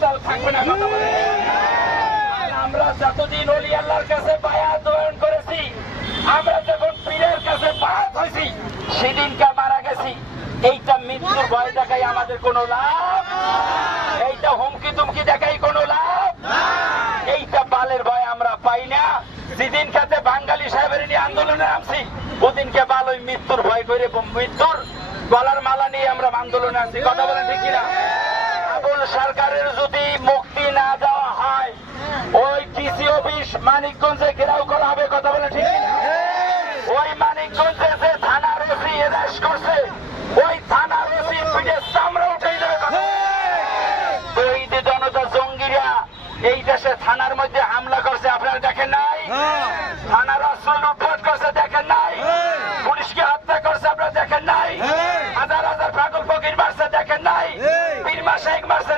চাল থাকবে না। কথা বলে আমরা যতদিন ওলি আল্লাহর কাছে বায়াত গ্রহণ করেছি, আমরা যখন পীরের কাছে বায়াত হয়েছি, সেদিনকার মারা গেছি। এইটা মৃত্যুর ভয় দেখাই আমাদের কোনো লাভ, এইটা হুমকি তুমকি দেখাই কোনো লাভ, এইটা বালের ভয় আমরা পাই না। যেদিন খাতে বাঙালি সাহেবের নিয়ে আন্দোলনে নামছি, ওদিনকে বাল ওই মৃত্যুর ভয় করে মৃত্যুর গলার মালা নিয়ে আমরা আন্দোলনে আছি। কথা বলেন ঠিক কিনা? আবুল সরকারের যদি মুক্তি না দেওয়া হয়, ওই ডিসি অফিস মানিকগঞ্জে ঘেরাও করা হবে। কথা বলেন ঠিক কিনা? ওই মানিকগঞ্জে যে থানার ওসি এরেস করছে, ওই থানার ওসি পিঠে চামড়া উঠে যাবে। কথা ওই যে জনতা জঙ্গিরা এই দেশে থানার মধ্যে হামলা করছে, আপনারা দেখেন নাই? থানার অস্ত্র লুটপাট করছে, দেখেন নাই? পুলিশকে হত্যা করছে, আপনারা দেখেন নাই? হাজার হাজার পাগল ফকির মারছে, দেখেন নাই? পীর মাশায়েখ মারছেন।